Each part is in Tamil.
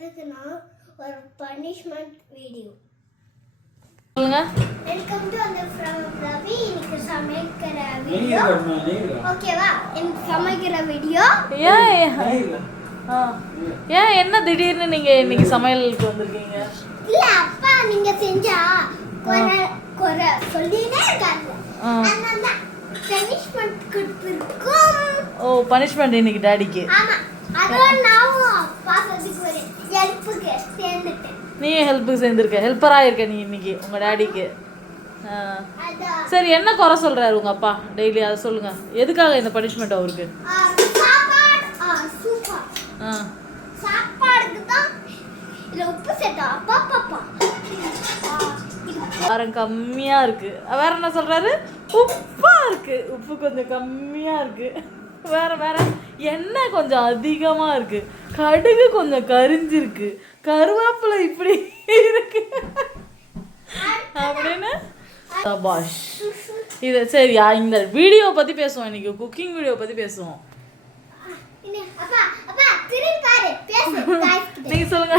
எதுக்குன்னா ஒரு பனிஷ்மெண்ட் வீடியோ. சொல்லுங்க. வெல்கம் டு அந்த ஃப்ரம் ரவி. இன்னைக்கு சமைக்கிற வீடியோ. ஓகேவா? இன்னைக்கு சமைக்கிற வீடியோ. ஏன் என்ன திடீர்னு நீங்க இன்னைக்கு சமையலுக்கு வந்திருக்கீங்க? இல்ல அப்பா நீங்க செஞ்சா குறை சொல்லினே இருக்காங்க. அதனால பனிஷ்மெண்ட் கொடுத்திருக்கோம். ஓ பனிஷ்மெண்ட் இன்னைக்கு டாடிக்கு. ஆமா. அதான் நான் அப்பா சொல்லிக்கு வரேன். ஹெல்ப்புக்கு சேர்ந்துட்டேன். நீ ஹெல்ப்புக்கு சேர்ந்துருக்க, ஹெல்ப்பரா இருக்க நீ இன்னைக்கு உங்க டாடிக்கு. சரி என்ன குறை சொல்றாரு உங்க அப்பா டெய்லி அதை சொல்லுங்க. எதுக்காக இந்த பனிஷ்மெண்ட் அவருக்கு? சாப்பாடுக்கு தான் இல்ல உப்பு சேட்டா அப்பா பாப்பா காரம் கம்மியா இருக்கு. வேற என்ன சொல்றாரு? உப்பா இருக்கு, உப்பு கொஞ்சம் கம்மியா இருக்கு. வேற வேற எண்ணெய் கொஞ்சம் அதிகமா இருக்கு, கடுகு கொஞ்சம் கரிஞ்சிருக்கு, கருவேப்பிலை இப்படி இருக்கு அப்படின்னு. சபாஷ். இது சரியா? இந்த வீடியோ பத்தி பேசுவோம் இன்னைக்கு, குக்கிங் வீடியோ பத்தி பேசுவோம். நீங்க சொல்லுங்க.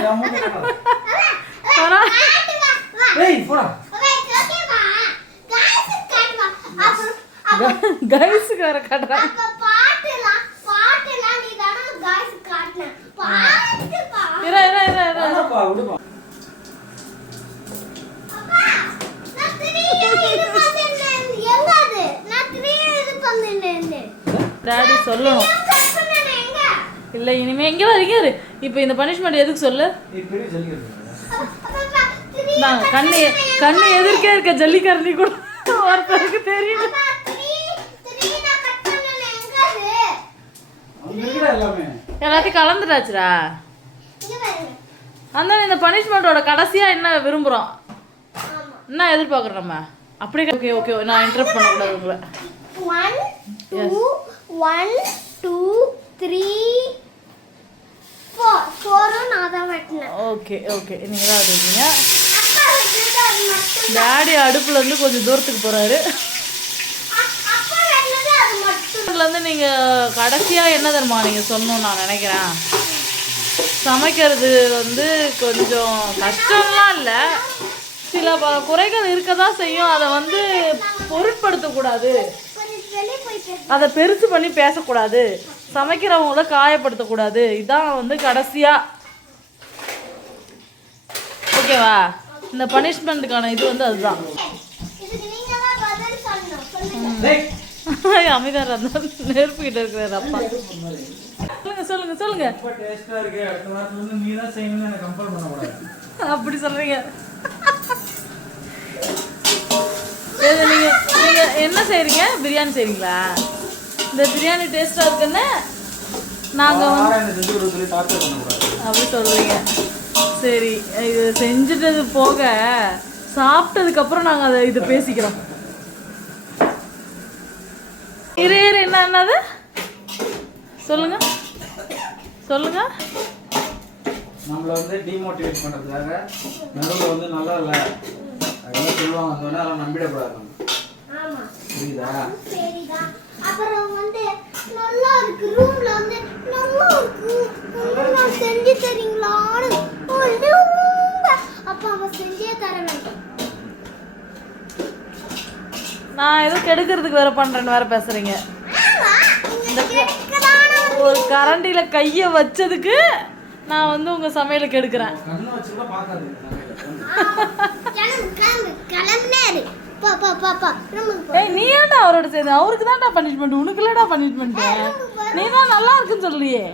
கைஸுக்கு வேற காட்டுறாங்க. டாடி சொல்லணும். இல்ல இனிமே எங்க வரீங்க? இப்போ இந்த பனிஷ்மெண்ட் எதுக்கு சொல்லு? கண்ணு எதிர்க்கே இருக்க ஜல்லிக்கரணி கூட ஒருத்தருக்கு தெரியும். எல்லாத்தையும் கலந்துட்டாச்சுடா. அந்த இந்த பனிஷ்மெண்டோட கடைசியா என்ன விரும்புறோம், என்ன எதிர்பார்க்குறோம் நம்ம? அப்படியே ஓகே ஓகே நான் இன்டரப்ட் பண்ணக்கூடாது உங்களை. 1 2 3 4 நான் தான் வெட்டினேன். ஓகே ஓகே நீங்க தான் இருக்கீங்க. டாடி அடுப்புல இருந்து கொஞ்சம் தூரத்துக்கு போறாரு. இருந்து நீங்க கடைசியா என்ன தெரியுமா நீங்க சொல்லணும்னு நான் நினைக்கிறேன். சமைக்கிறது வந்து கொஞ்சம் கஷ்டம்லாம் இல்லை, சில குறைகள் இருக்கதான் செய்யும். அதை வந்து பொருட்படுத்தக்கூடாது, அதை பெருசு பண்ணி பேசக்கூடாது, சமைக்கிறவங்கள காயப்படுத்தக்கூடாது. இதான் வந்து கடைசியா ஓகேவா? இந்த பனிஷ்மெண்ட்டுக்கான இது வந்து அதுதான். அமிதா நெருப்பு கிட்ட இருக்கிறாரு அப்பா. சொல்லுங்க சொல்லுங்க சொல்லுங்க. அப்படி சொல்றீங்க. நீங்க நீங்க என்ன செய்றீங்க? பிரியாணி செய்றீங்களா? இந்த பிரியாணி டேஸ்டா இருக்குன்னு நாங்க அப்படி சொல்றீங்க. சரி இது செஞ்சுட்டது போக சாப்பிட்டதுக்கு அப்புறம் நாங்க அதை இது பேசிக்கிறோம். என்னது சொல்லுங்க சொல்லுங்க. நம்மள வந்து டிமோட்டிவேட் பண்றதுக்காக நடுவுல வந்து நல்லா இல்ல அதெல்லாம் சொல்லுவாங்க, அதெல்லாம் நம்பிடக்கூடாது. ஆமா புரியுதா? சரிடா. அப்புறம் வந்து நல்லா இருக்கு ரூம்ல வந்து நல்லா இருக்கு நான் செஞ்சு தரீங்களான்னு அப்பா அவ செஞ்சே தர வேண்டும். நான் ஏதோ கெடுக்கிறதுக்கு வேற பண்றேன்னு வேற பேசுறீங்க. ஒரு கரண்டில கைய வச்சதுக்கு நான் வந்து உங்க சமையல கெடுக்கிறேன். நீ ஏன்டா அவரோட சேர்ந்து? அவருக்கு தான்டா பனிஷ்மெண்ட், உனக்கு இல்லடா பனிஷ்மெண்ட். நீ தான் நல்லா இருக்குன்னு சொல்றியே.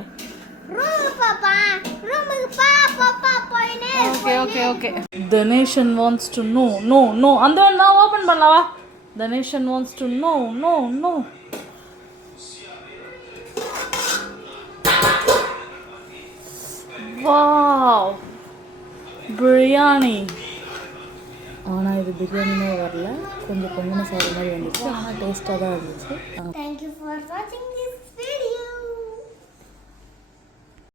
Okay okay okay. The nation wants to know. No no. அந்த நான் ஓபன் பண்ணலவா? The nation wants to know. No no. Wow. Biryani. ஆனால் இது பிரியாணியே வரல, கொஞ்சம் கொஞ்சமாக சாப்பிட்ற மாதிரி வந்துச்சு. ஆனால் டேஸ்ட்டாக தான் இருந்துச்சு. Thank you for watching.